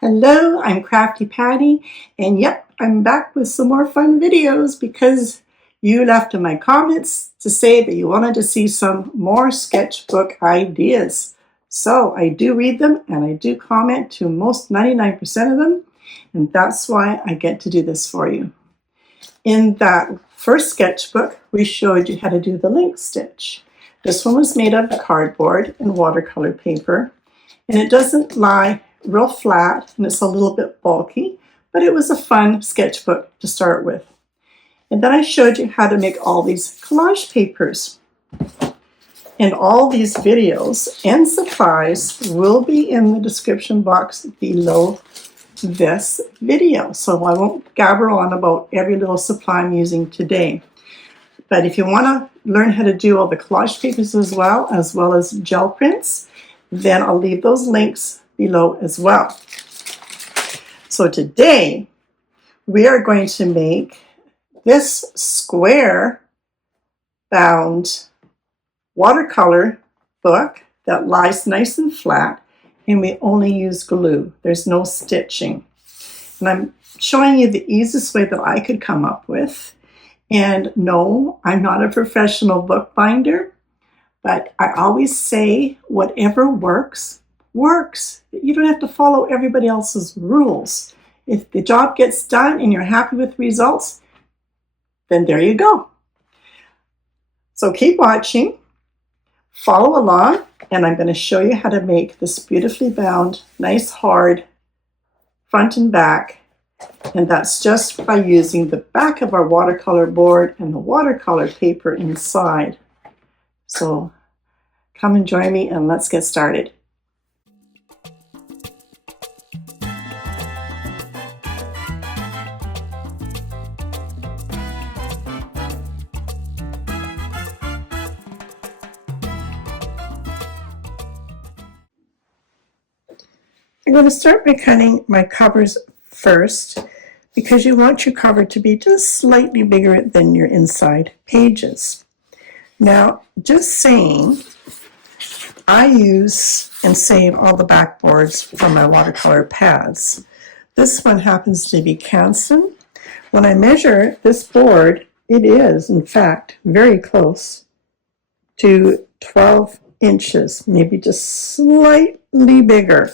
Hello, I'm Crafty Patti, and yep, I'm back with some more fun videos because you left in my comments to say that you wanted to see some more sketchbook ideas. So I do read them and I do comment to most 99% of them, and that's why I get to do this for you. In that first sketchbook, we showed you how to do the link stitch. This one was made of cardboard and watercolor paper, and it doesn't lie real flat and it's a little bit bulky, but it was a fun sketchbook to start with. And then I showed you how to make all these collage papers. And all these videos and supplies will be in the description box below this video. So I won't gabber on about every little supply I'm using today. But if you want to learn how to do all the collage papers as well as gel prints, then I'll leave those links below as well. So today we are going to make this square bound watercolor book that lies nice and flat, and we only use glue. There's no stitching. And I'm showing you the easiest way that I could come up with. And no, I'm not a professional bookbinder, but I always say whatever works. You don't have to follow everybody else's rules. If the job gets done and you're happy with the results, then there you go. So keep watching, follow along, and I'm going to show you how to make this beautifully bound, nice hard front and back. And that's just by using the back of our watercolor board and the watercolor paper inside. So come and join me and let's get started. I'm going to start by cutting my covers first because you want your cover to be just slightly bigger than your inside pages. Now, just saying, I use and save all the backboards from my watercolor pads. This one happens to be Canson. When I measure this board, it is, in fact, very close to 12 inches, maybe just slightly bigger.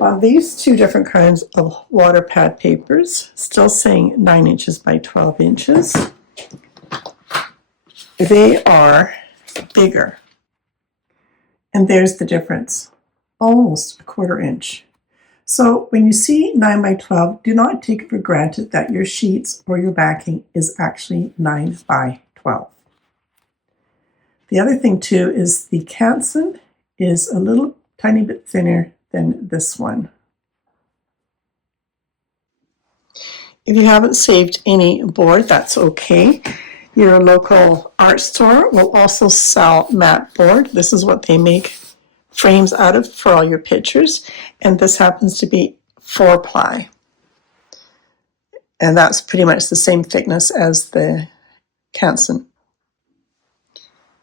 On these two different kinds of water pad papers, still saying 9 inches by 12 inches, they are bigger. And there's the difference, almost a 1/4 inch. So when you see 9 by 12, do not take it for granted that your sheets or your backing is actually 9 by 12. The other thing too is the Canson is a little tiny bit thinner than this one. If you haven't saved any board, that's okay. Your local art store will also sell matte board. This is what they make frames out of for all your pictures, and this happens to be 4-ply. And that's pretty much the same thickness as the Canson.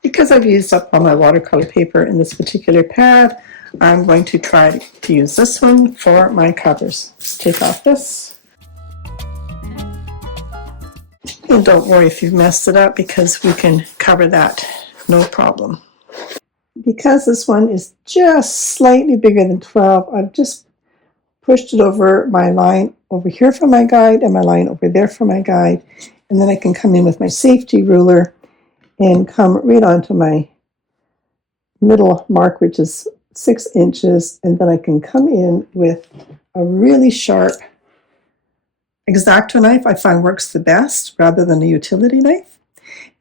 Because I've used up all my watercolor paper in this particular pad, I'm going to try to use this one for my covers. Let's take off this. And don't worry if you've messed it up because we can cover that, no problem. Because this one is just slightly bigger than 12, I've just pushed it over my line over here for my guide and my line over there for my guide. And then I can come in with my safety ruler and come right onto my middle mark, which is 6 inches, and then I can come in with a really sharp X-Acto knife. I find works the best rather than a utility knife,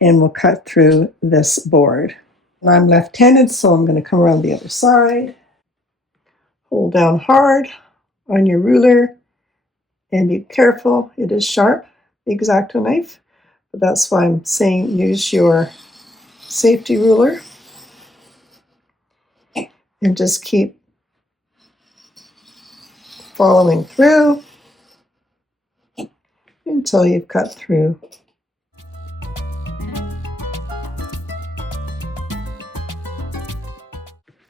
and we'll cut through this board. And I'm left-handed, so I'm going to come around the other side. Hold down hard on your ruler and be careful. It is sharp, the X-Acto knife, but that's why I'm saying use your safety ruler. And just keep following through until you've cut through.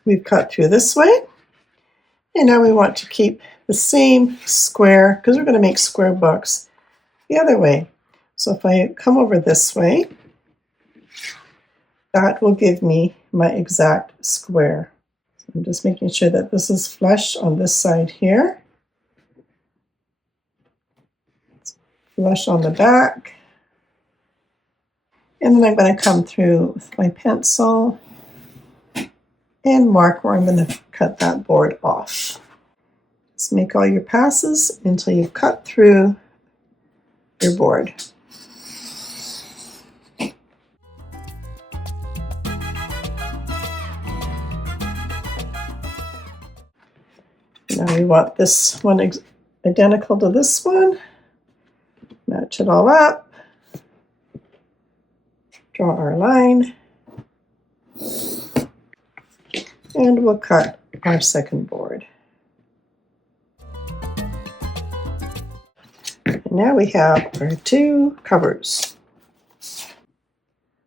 We've cut through this way, And now we want to keep the same square, because we're going to make square books, the other way. So if I come over this way, that will give me my exact square. So I'm just making sure that this is flush on this side here. It's flush on the back. And then I'm going to come through with my pencil and mark where I'm going to cut that board off. Just make all your passes until you've cut through your board. Now we want this one identical to this one. Match it all up. Draw our line. And we'll cut our second board. And now we have our two covers.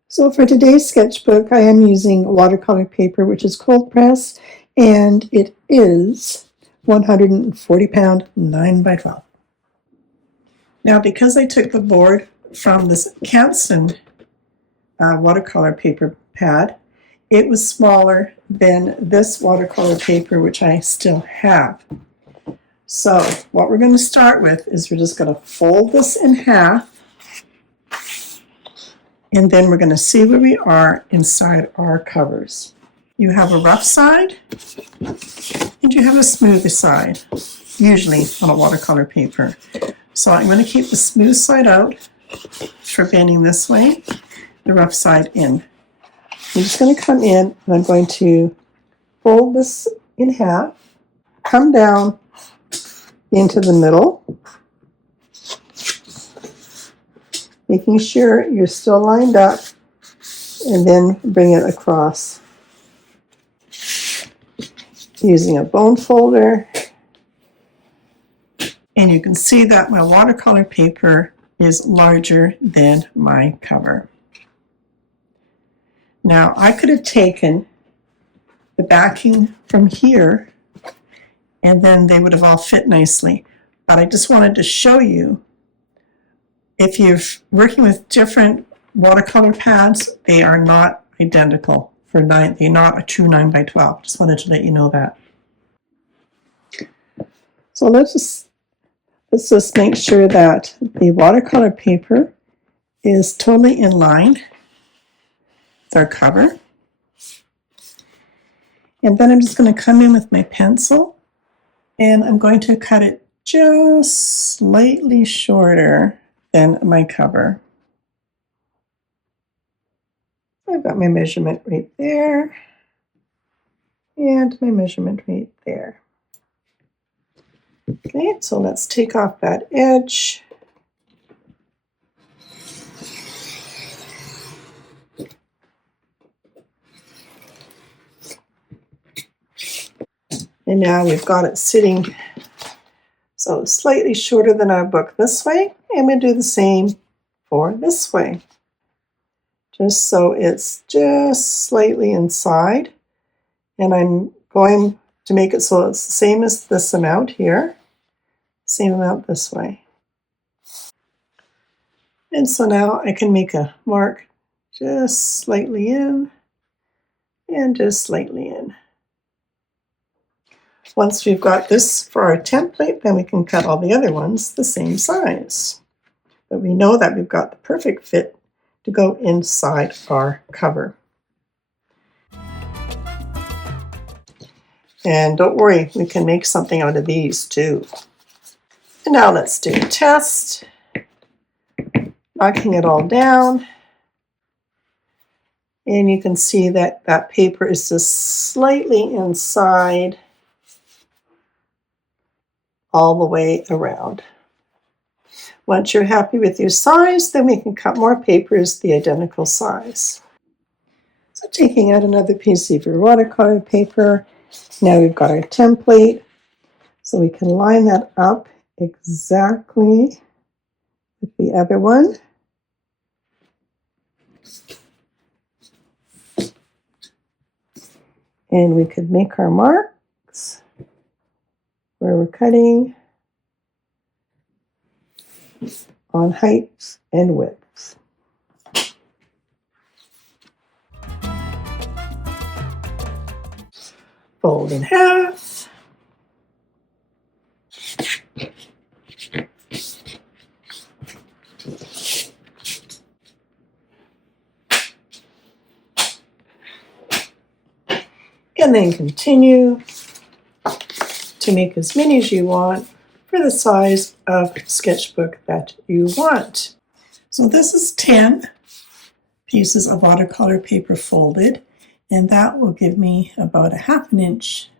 So for today's sketchbook, I am using watercolor paper, which is cold press, and it is 140 pound 9x12. Now, because I took the board from this Canson watercolor paper pad, it was smaller than this watercolor paper, which I still have. So what we're going to start with is we're just going to fold this in half, and then we're going to see where we are inside our covers. You have a rough side and you have a smoother side, usually on a watercolor paper. So I'm going to keep the smooth side out for bending this way, the rough side in. I'm just going to come in and I'm going to fold this in half, come down into the middle, making sure you're still lined up, and then bring it across using a bone folder. And you can see that my watercolor paper is larger than my cover. Now, I could have taken the backing from here and then they would have all fit nicely. But I just wanted to show you, if you're working with different watercolor pads, they are not identical. They're not a true 9x12. Just wanted to let you know that. So let's just make sure that the watercolor paper is totally in line with our cover. And then I'm just going to come in with my pencil and I'm going to cut it just slightly shorter than my cover. I've got my measurement right there and my measurement right there. Okay, so let's take off that edge. And now we've got it sitting so slightly shorter than our book this way, and we do the same for this way. Just so it's just slightly inside, and I'm going to make it so it's the same as this amount here, same amount this way. And so now I can make a mark just slightly in and just slightly in. Once we've got this for our template, then we can cut all the other ones the same size. But we know that we've got the perfect fit to go inside our cover. And don't worry, we can make something out of these too. And now let's do a test. Knocking it all down. And you can see that that paper is just slightly inside all the way around. Once you're happy with your size, then we can cut more papers the identical size. So taking out another piece of your watercolor paper, now we've got our template. So we can line that up exactly with the other one. And we could make our marks we're cutting on heights and widths. Fold in half. And then continue to make as many as you want for the size of sketchbook that you want. So this is 10 pieces of watercolor paper folded, and that will give me about a 1/2 inch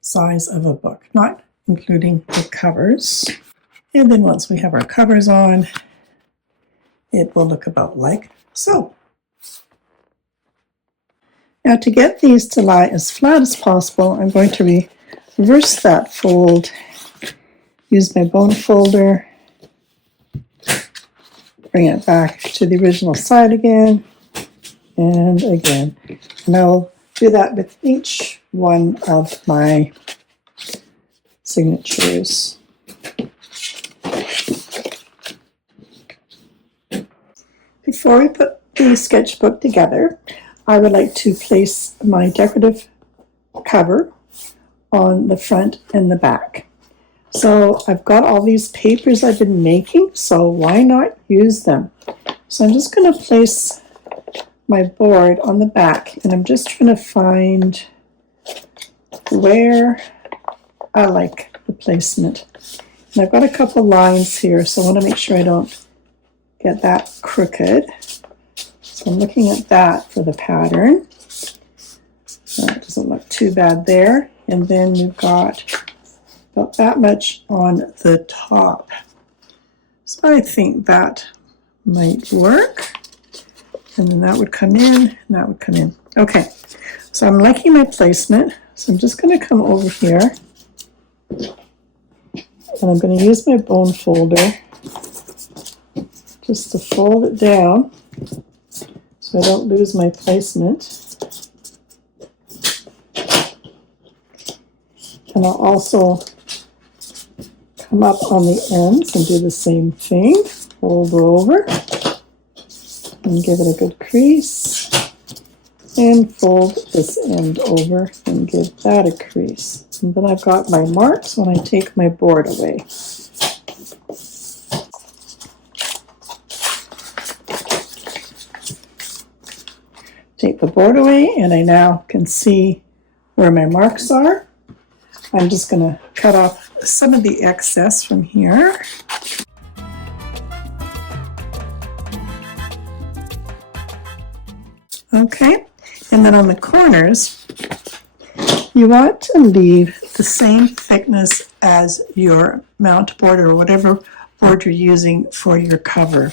size of a book, not including the covers. And then once we have our covers on, it will look about like so. Now to get these to lie as flat as possible, I'm going to reverse that fold, use my bone folder, bring it back to the original side again, and again. And I'll do that with each one of my signatures. Before we put the sketchbook together, I would like to place my decorative cover on the front and the back. So I've got all these papers I've been making, so why not use them? So I'm just going to place my board on the back, and I'm just trying to find where I like the placement. And I've got a couple lines here, so I want to make sure I don't get that crooked. So I'm looking at that for the pattern. That doesn't look too bad there. And then you've got about that much on the top. So I think that might work. And then that would come in, and that would come in. Okay, so I'm liking my placement. So I'm just going to come over here, and I'm going to use my bone folder just to fold it down so I don't lose my placement. And I'll also come up on the ends and do the same thing. Fold over and give it a good crease. And fold this end over and give that a crease. And then I've got my marks when I take my board away. Take the board away, and I now can see where my marks are. I'm just going to cut off some of the excess from here. Okay, and then on the corners, you want to leave the same thickness as your mount board or whatever board you're using for your cover.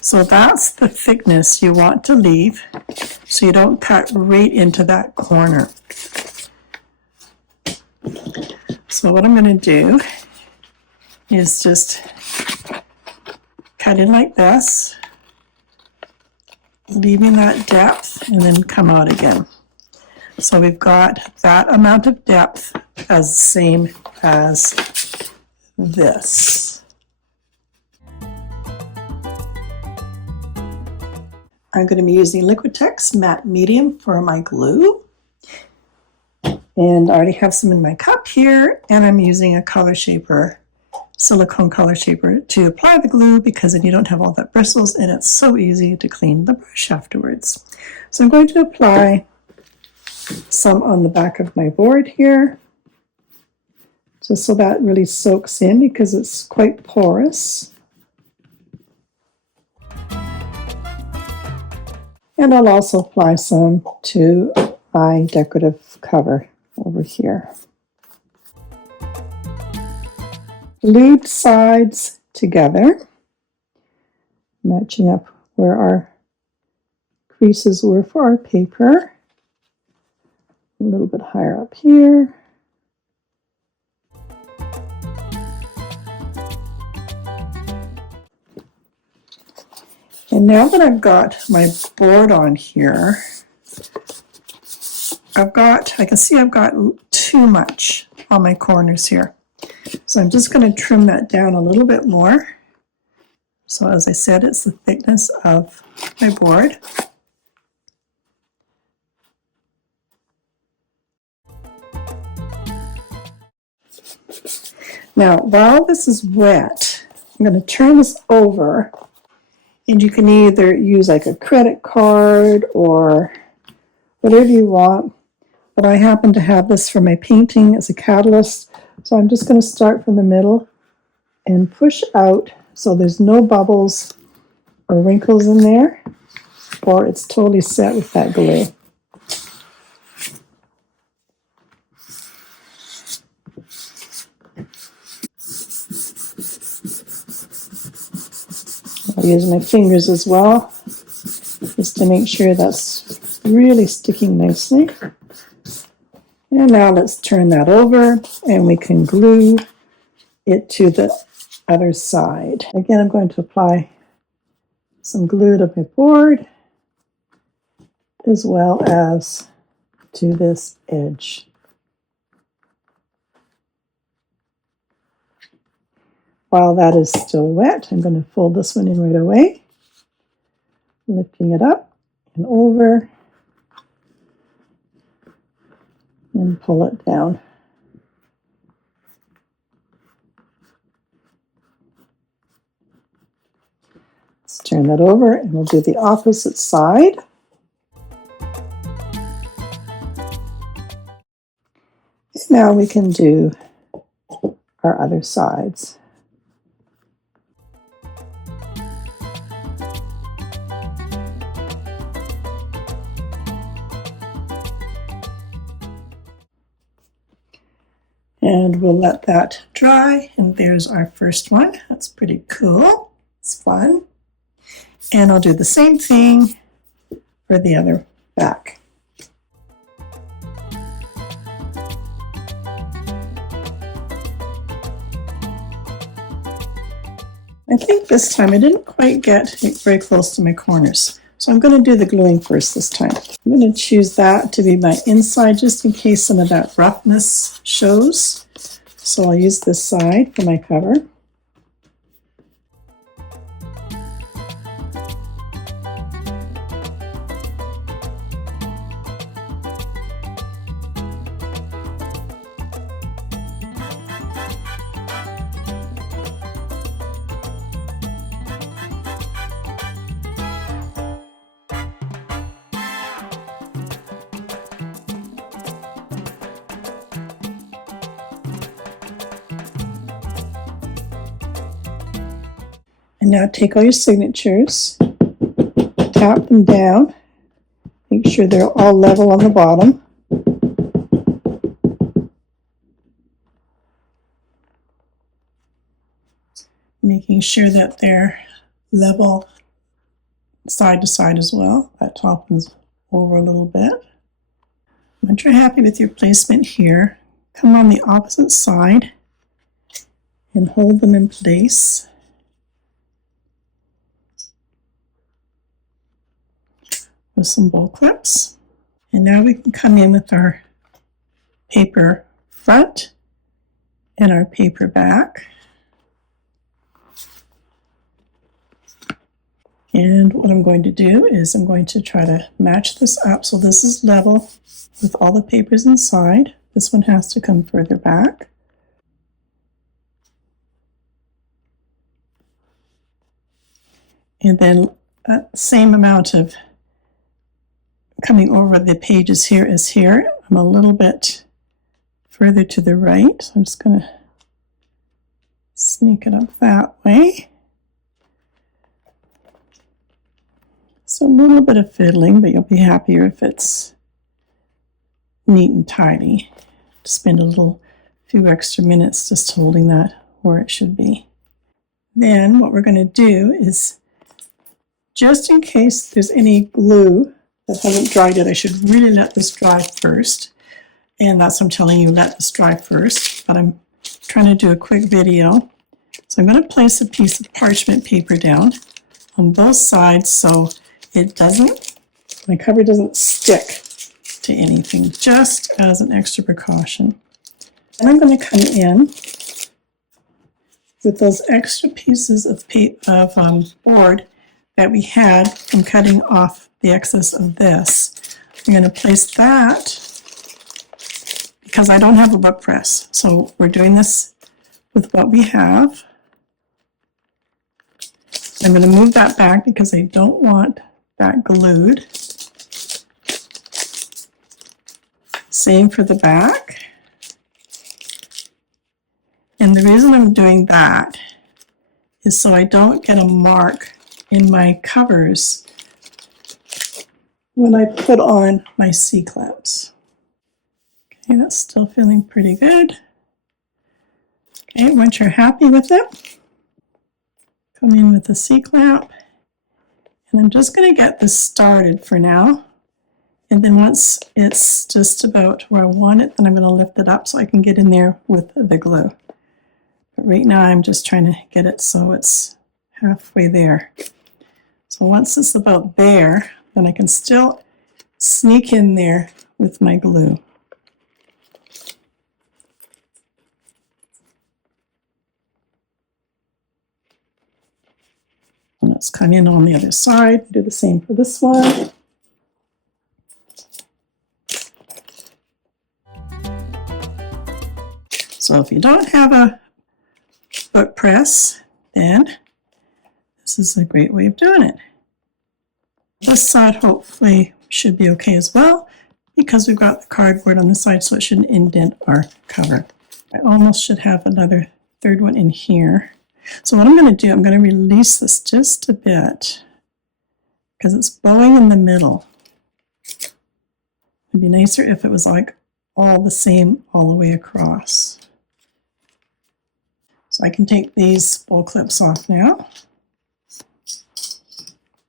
So that's the thickness you want to leave so you don't cut right into that corner. So what I'm going to do is just cut in like this, leaving that depth, and then come out again. So we've got that amount of depth as the same as this. I'm going to be using Liquitex Matte Medium for my glue. And I already have some in my cup here, and I'm using a color shaper, silicone color shaper, to apply the glue because then you don't have all that bristles, and it's so easy to clean the brush afterwards. So I'm going to apply some on the back of my board here, just so that really soaks in because it's quite porous. And I'll also apply some to my decorative cover over here. Glued sides together, matching up where our creases were for our paper. A little bit higher up here. And now that I've got my board on here, I can see I've got too much on my corners here. So I'm just going to trim that down a little bit more. So as I said, it's the thickness of my board. Now, while this is wet, I'm going to turn this over, and you can either use like a credit card or whatever you want. But I happen to have this for my painting as a catalyst, so I'm just going to start from the middle and push out so there's no bubbles or wrinkles in there, or it's totally set with that glue. I'll use my fingers as well, just to make sure that's really sticking nicely. And now let's turn that over, and we can glue it to the other side. Again, I'm going to apply some glue to my board, as well as to this edge. While that is still wet, I'm going to fold this one in right away, lifting it up and over, and pull it down. Let's turn that over, and we'll do the opposite side. And now we can do our other sides. And we'll let that dry, and there's our first one. That's pretty cool. It's fun. And I'll do the same thing for the other back. I think this time I didn't quite get very close to my corners. So I'm going to do the gluing first this time. I'm going to choose that to be my inside just in case some of that roughness shows. So I'll use this side for my cover. And now take all your signatures, tap them down, make sure they're all level on the bottom. Making sure that they're level side to side as well. That toppens over a little bit. Once you're happy with your placement here, come on the opposite side and hold them in place. With some bowl clips. And now we can come in with our paper front and our paper back. And what I'm going to do is I'm going to try to match this up so this is level with all the papers inside. This one has to come further back. And then same amount of coming over the pages here as here. I'm a little bit further to the right, so I'm just going to sneak it up that way. So a little bit of fiddling, but you'll be happier if it's neat and tidy. Spend a few extra minutes just holding that where it should be. Then what we're going to do is, just in case there's any glue that hasn't dried yet, I should really let this dry first. And that's what I'm telling you, let this dry first. But I'm trying to do a quick video. So I'm going to place a piece of parchment paper down on both sides so my cover doesn't stick to anything, just as an extra precaution. And I'm going to come in with those extra pieces of board that we had from cutting off the excess of this. I'm going to place that because I don't have a book press. So we're doing this with what we have. I'm going to move that back because I don't want that glued. Same for the back. And the reason I'm doing that is so I don't get a mark in my covers when I put on my C-clamps. Okay, that's still feeling pretty good. Okay, once you're happy with it, come in with the C-clamp. And I'm just going to get this started for now. And then once it's just about where I want it, then I'm going to lift it up so I can get in there with the glue. But right now I'm just trying to get it so it's halfway there. So once it's about there, then I can still sneak in there with my glue. And let's come in on the other side, do the same for this one. So if you don't have a book press, then this is a great way of doing it. This side hopefully should be okay as well because we've got the cardboard on the side, so it shouldn't indent our cover. I almost should have another third one in here. So what I'm going to do, I'm going to release this just a bit because it's bowing in the middle. It'd be nicer if it was like all the same all the way across. So I can take these bowl clips off now.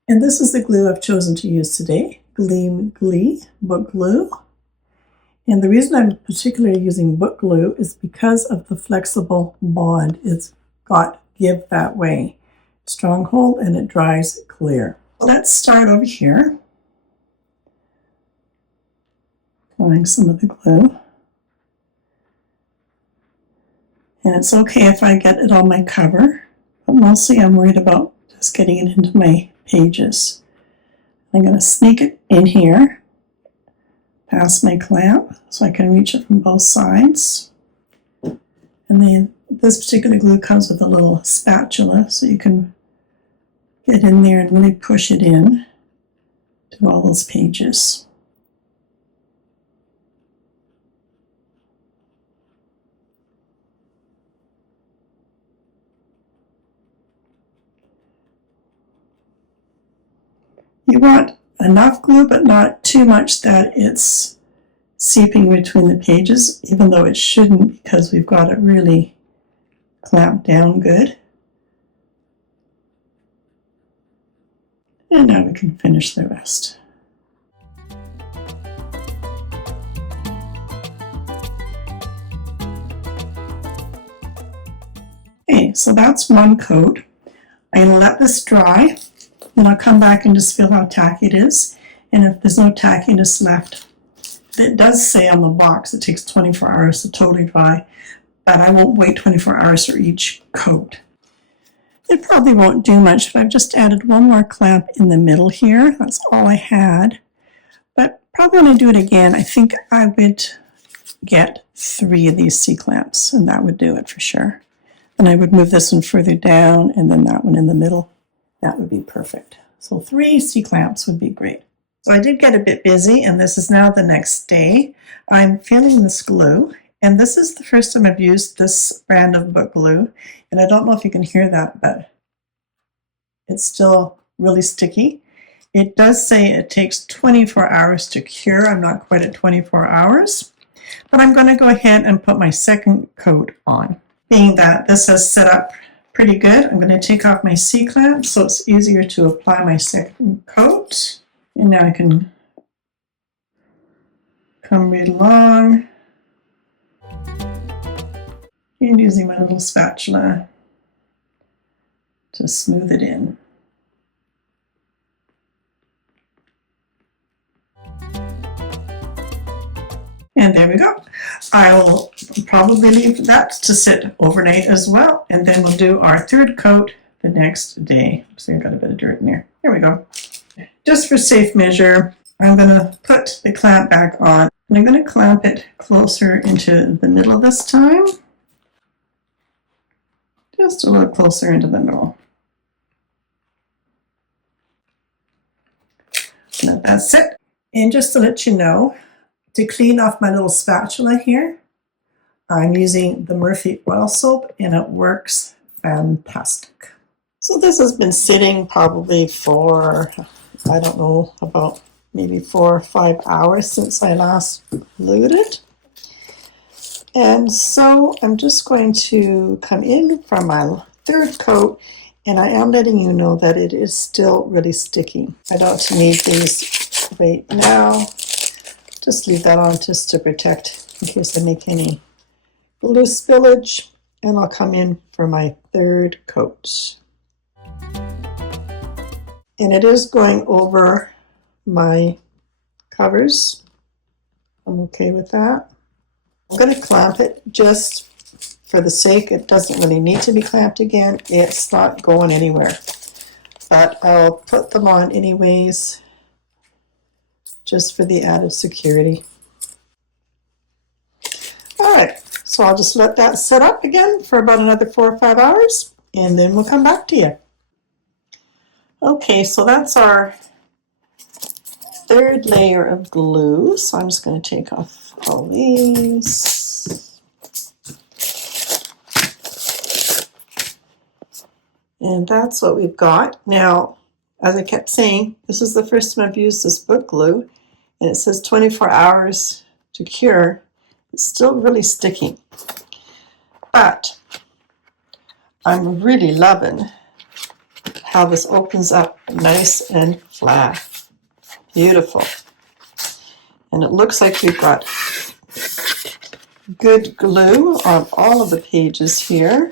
And this is the glue I've chosen to use today, Gleam Glee book glue. And the reason I'm particularly using book glue is because of the flexible bond. It's got give that way. Strong hold and it dries clear. Let's start over here. Applying some of the glue. And it's okay if I get it on my cover, but mostly I'm worried about just getting it into my pages. I'm going to sneak it in here, past my clamp, so I can reach it from both sides. And then this particular glue comes with a little spatula, so you can get in there and really push it in to all those pages. You want enough glue, but not too much that it's seeping between the pages, even though it shouldn't because we've got it really clamped down good. And now we can finish the rest. Okay, so that's one coat. I'm going to let this dry. Then I'll come back and just feel how tacky it is. And if there's no tackiness left, it does say on the box it takes 24 hours to totally dry, but I won't wait 24 hours for each coat. It probably won't do much if I've just added one more clamp in the middle here. That's all I had. But probably when I do it again, I think I would get 3 of these C-clamps, and that would do it for sure. And I would move this one further down, and then that one in the middle. That would be perfect. So 3 C-clamps would be great. So I did get a bit busy, and this is now the next day. I'm feeling this glue, and this is the first time I've used this brand of book glue, and I don't know if you can hear that, but it's still really sticky. It does say it takes 24 hours to cure. I'm not quite at 24 hours, but I'm going to go ahead and put my second coat on. Being that this has set up pretty good, I'm going to take off my C-clamp so it's easier to apply my second coat. And now I can come right along and using my little spatula to smooth it in. And there we go. I'll probably leave that to sit overnight as well, and then we'll do our third coat the next day. So I've got a bit of dirt in there. Here we go. Just for safe measure, I'm going to put the clamp back on, and I'm going to clamp it closer into the middle this time. Just a little closer into the middle. Now that's it. And just to let you know, to clean off my little spatula here, I'm using the Murphy oil soap, and it works fantastic. So this has been sitting probably for, I don't know, about maybe 4 or 5 hours since I last glued it. And so I'm just going to come in for my third coat, and I am letting you know that it is still really sticky. I don't need these right now. Just leave that on just to protect in case I make any glue spillage, and I'll come in for my third coat. And it is going over my covers. I'm okay with that. I'm going to clamp it just for the sake. It doesn't really need to be clamped again. It's not going anywhere. But I'll put them on anyways, just for the added security. All right, so I'll just let that set up again for about another 4 or 5 hours, and then we'll come back to you. Okay, so that's our third layer of glue. So I'm just going to take off all these. And that's what we've got. Now, as I kept saying, this is the first time I've used this book glue, and it says 24 hours to cure. It's still really sticky. But I'm really loving how this opens up nice and flat. Beautiful. And it looks like we've got good glue on all of the pages here.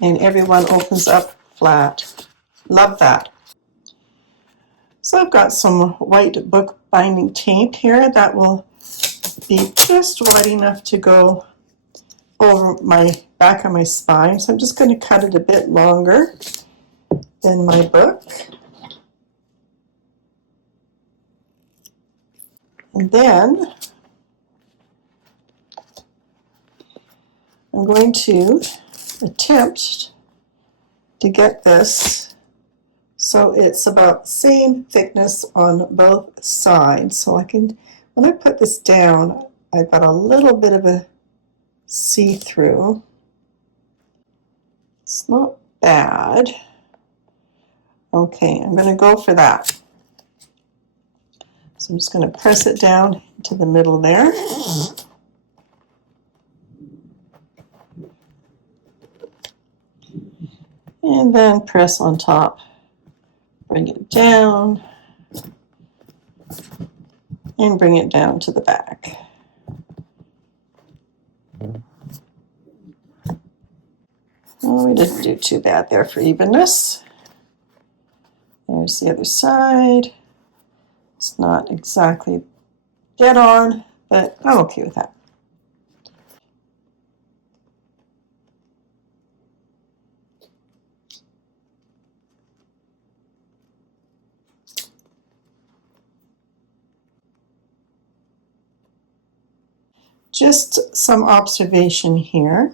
And everyone opens up flat. Love that. So I've got some white book binding tape here that will be just wide enough to go over my back of my spine. So I'm just going to cut it a bit longer than my book. And then I'm going to attempt to get this so it's about the same thickness on both sides. So I can, when I put this down, I've got a little bit of a see-through. It's not bad. Okay, I'm going to go for that. So I'm just going to press it down into the middle there. And then press on top. Bring it down. And bring it down to the back. Well, we didn't do too bad there for evenness. There's the other side. It's not exactly dead on, but I'm okay with that. Just some observation here.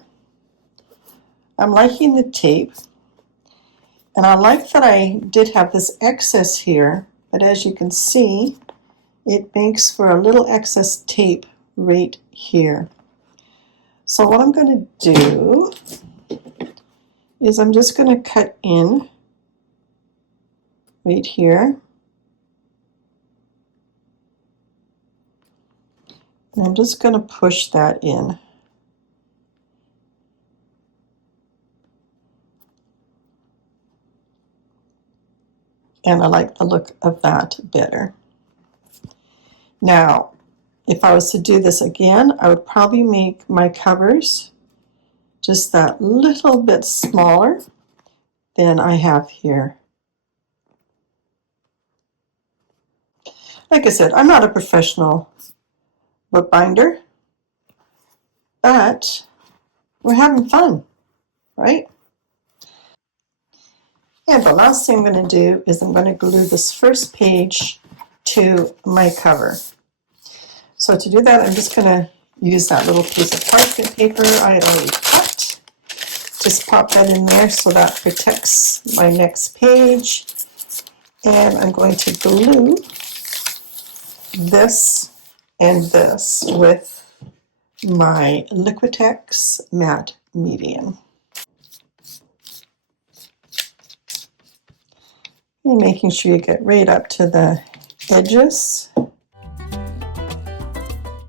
I'm liking the tape, and I like that I did have this excess here, but as you can see, it makes for a little excess tape right here. So what I'm going to do is I'm just going to cut in right here. And I'm just going to push that in. And I like the look of that better. Now, if I was to do this again, I would probably make my covers just that little bit smaller than I have here. Like I said, I'm not a professional bookbinder, but we're having fun, right? And the last thing I'm going to do is I'm going to glue this first page to my cover. So to do that, I'm just going to use that little piece of parchment paper I had already cut. Just pop that in there so that protects my next page. And I'm going to glue this and this with my Liquitex matte medium. And making sure you get right up to the edges.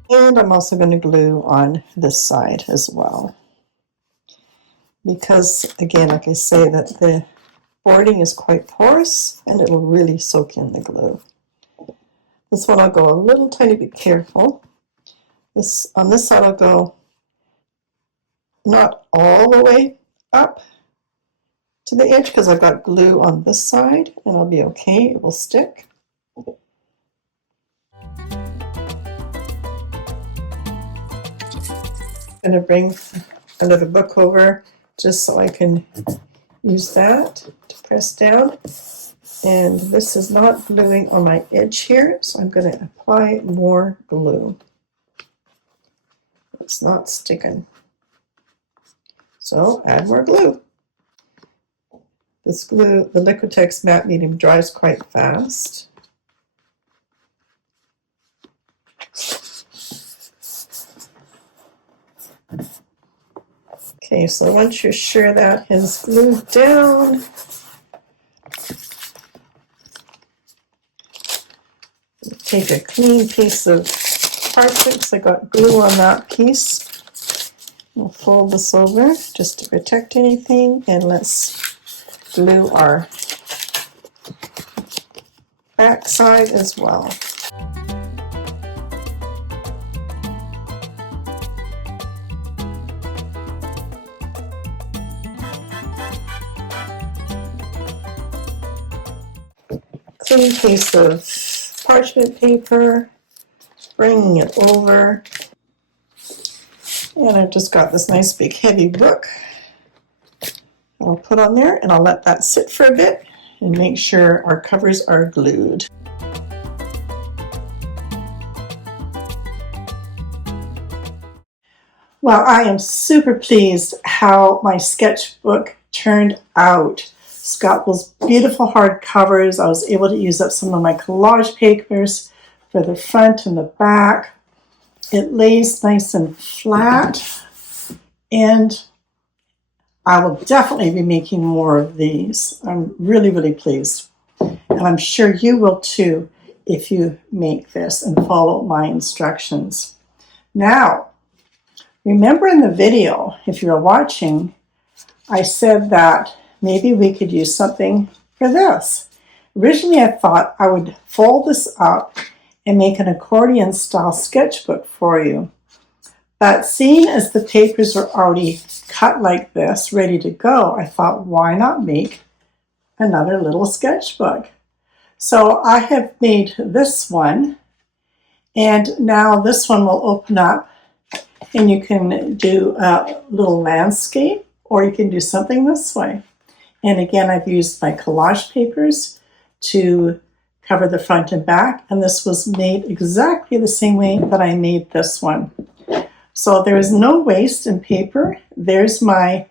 And I'm also going to glue on this side as well. Because, again, like I say, that the boarding is quite porous and it will really soak in the glue. This one I'll go a little tiny bit careful. On this side I'll go not all the way up to the edge because I've got glue on this side and I'll be okay, it will stick. I'm going to bring another book over just so I can use that to press down. And this is not gluing on my edge here, so I'm going to apply more glue. It's not sticking. So add more glue. This glue, the Liquitex matte medium, dries quite fast. Okay, so once you're sure that has glued down, take a clean piece of parchment because I got glue on that piece. We'll fold this over just to protect anything, and let's glue our back side as well. Clean piece of parchment paper, bringing it over, and I've just got this nice big heavy book I'll put on there, and I'll let that sit for a bit and make sure our covers are glued. Well, I am super pleased how my sketchbook turned out. It's got those beautiful hard covers. I was able to use up some of my collage papers for the front and the back. It lays nice and flat, and I will definitely be making more of these. I'm really, really pleased. And I'm sure you will too if you make this and follow my instructions. Now, remember in the video, if you're watching, I said that maybe we could use something for this. Originally, I thought I would fold this up and make an accordion style sketchbook for you. But seeing as the papers are already cut like this, ready to go, I thought, why not make another little sketchbook? So I have made this one, and now this one will open up, and you can do a little landscape, or you can do something this way. And again, I've used my collage papers to cover the front and back, and this was made exactly the same way that I made this one. So there is no waste in paper. There's my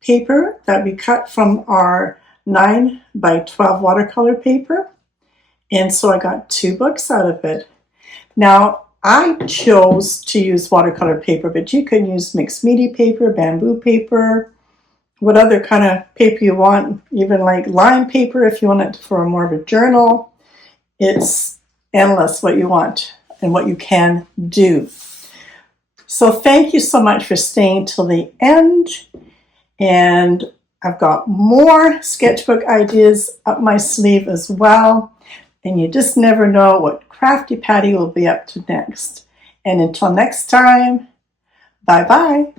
paper that we cut from our 9x12 watercolor paper, and so I got 2 books out of it. Now, I chose to use watercolor paper, but you can use mixed media paper, bamboo paper, what other kind of paper you want, even like lime paper if you want it for more of a journal. It's endless what you want and what you can do. So thank you so much for staying till the end. And I've got more sketchbook ideas up my sleeve as well. And you just never know what Crafty Patti will be up to next. And until next time, bye-bye.